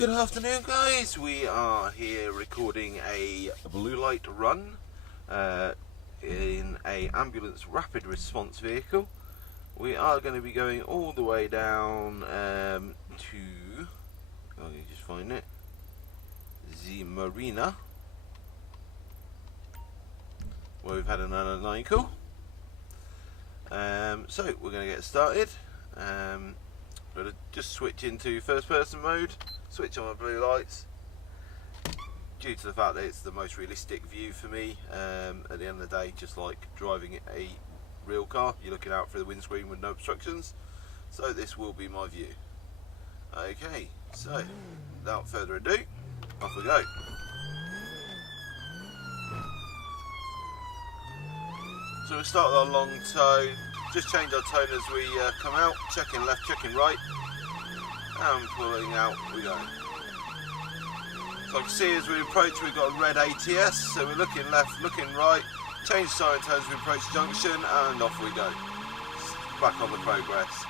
Good afternoon, guys. We are here recording a blue light run in a ambulance rapid response vehicle. We are going to be going all the way down to, let me just find it, the marina, where we've had another ankle. So we're going to get started. Going to just switch into first person mode, switch on my blue lights, due to the fact that it's the most realistic view for me. At the end of the day, just like driving a real car, you're looking out for the windscreen with no obstructions, so this will be my view. Okay, so without further ado, off we go. So we'll start with our long tone, just change our tone as we come out, checking left, checking right, and pulling out we go. So I can see as we approach we've got a red ATS, so we're looking left, looking right, change siren tone as we approach the junction, and off we go. Back on the progress.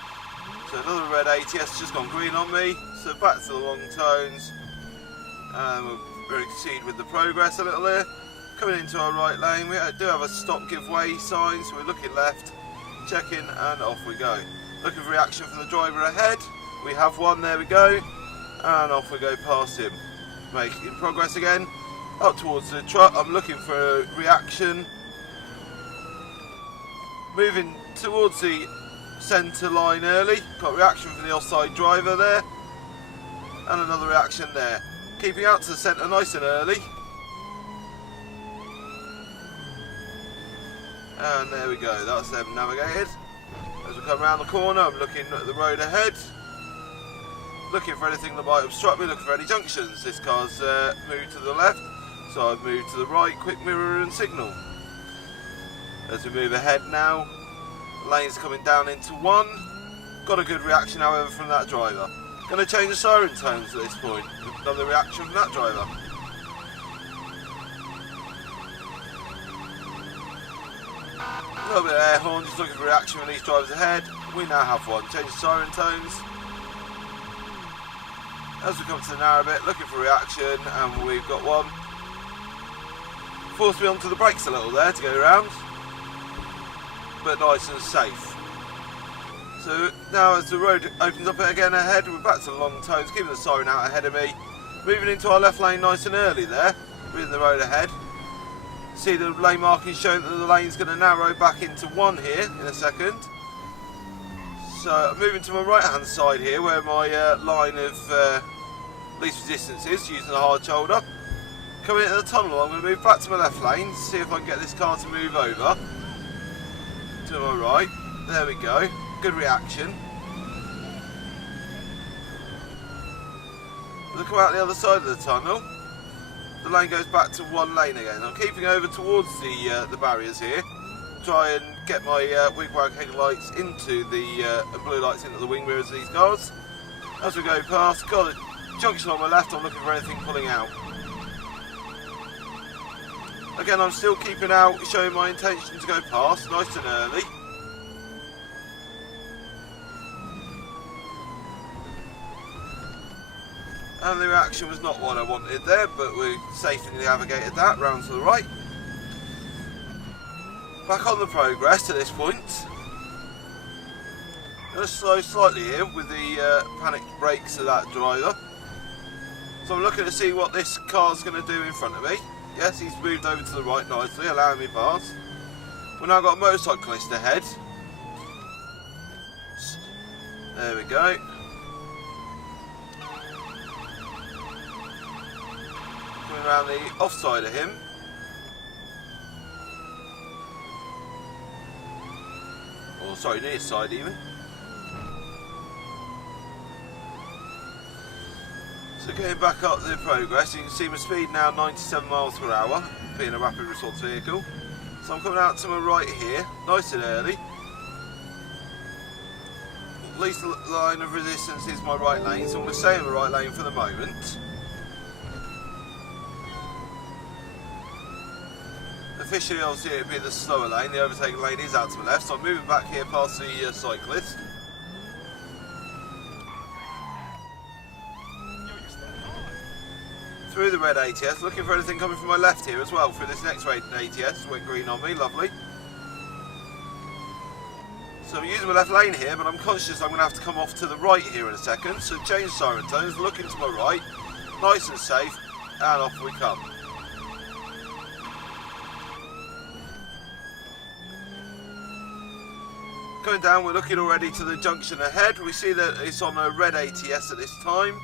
So another red ATS just gone green on me, so back to the long tones, and we'll proceed with the progress a little here. Coming into our right lane, we do have a stop give way sign, so we're looking left, checking, and off we go. Looking for reaction from the driver ahead. We have one, there we go, and off we go past him. Making progress again, up towards the truck. I'm looking for a reaction. Moving towards the centre line early. Got reaction from the offside driver there, and another reaction there. Keeping out to the centre nice and early. And there we go, that's them navigated. As we come around the corner, I'm looking at the road ahead, looking for anything that might obstruct me, looking for any junctions. This car's moved to the left, so I've moved to the right, quick mirror and signal. As we move ahead now, the lane's coming down into one. Got a good reaction however from that driver. Going to change the siren tones at this point. Another reaction from that driver. A little bit of air horn, just looking for reaction from these drivers ahead. We now have one. Change the siren tones. As we come to the narrow bit, looking for reaction, and we've got one. Forced me onto the brakes a little there to go around, but nice and safe. So now as the road opens up again ahead, we're back to the long tones, keeping the siren out ahead of me. Moving into our left lane nice and early there, in the road ahead. See the lane marking showing that the lane's going to narrow back into one here in a second. So I'm moving to my right hand side here where my line of least resistance is, using the hard shoulder. Coming into the tunnel, I'm going to move back to my left lane, see if I can get this car to move over. To my right, there we go, good reaction. As I come out the other side of the tunnel, the lane goes back to one lane again. I'm keeping over towards the barriers here. Try and get my wing barricade lights into the blue lights into the wing mirrors of these cars. As we go past, got a junction on my left. I'm looking for anything pulling out. Again, I'm still keeping out, showing my intention to go past, nice and early. And the reaction was not what I wanted there, but we safely navigated that round to the right. Back on the progress at this point. Going to slow slightly here with the panic brakes of that driver. So I'm looking to see what this car's going to do in front of me. Yes, he's moved over to the right nicely, allowing me past. We've now got a motorcyclist ahead. There we go. Coming around the offside of him. Or sorry, near side even. So getting back up the progress, you can see my speed now 97 miles per hour, being a rapid response vehicle. So I'm coming out to my right here, nice and early. Least line of resistance is my right lane, so I'm going to stay in the right lane for the moment. Officially, obviously, it would be the slower lane. The overtaking lane is out to my left, so I'm moving back here past the cyclist. through the red ATS, looking for anything coming from my left here as well, through this next red ATS, went green on me, lovely. So I'm using my left lane here, but I'm conscious I'm going to have to come off to the right here in a second, so change siren tones, looking to my right, nice and safe, and off we come. Going down, we're looking already to the junction ahead. We see that it's on a red ATS at this time.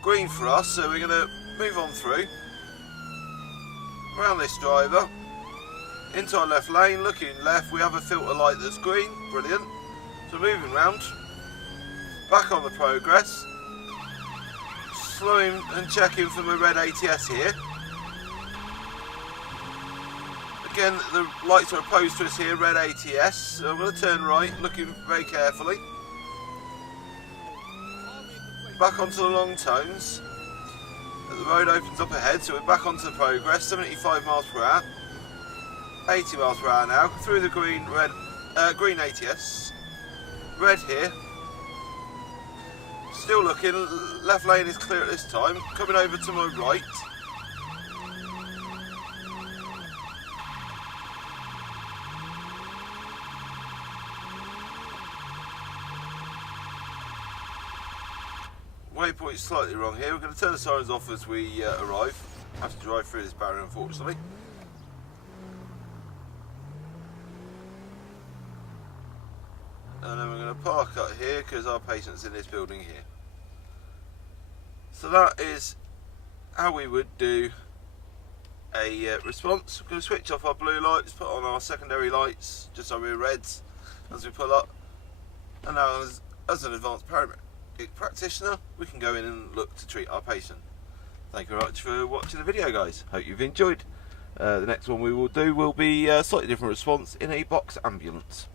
Green for us, so we're going to move on through. Around this driver. Into our left lane, looking left. We have a filter light that's green. Brilliant. So moving round. Back on the progress. Slowing and checking for my red ATS here. Again, the lights are opposed to us here, red ATS, so I'm going to turn right, looking very carefully. Back onto the long tones. The road opens up ahead, so we're back onto the progress, 75 miles per hour. 80 miles per hour now, through the green ATS. Red here. Still looking, left lane is clear at this time. Coming over to my right. Waypoint is slightly wrong here. We're going to turn the sirens off as we arrive. Have to drive through this barrier, unfortunately. And then we're going to park up here because our patient's in this building here. So that is how we would do a response. We're going to switch off our blue lights, put on our secondary lights, just so we're reds as we pull up. And now as an advanced paramedic practitioner, we can go in and look to treat our patient. Thank you very much for watching the video, guys. Hope you've enjoyed. The next one we will do will be a slightly different response in a box ambulance.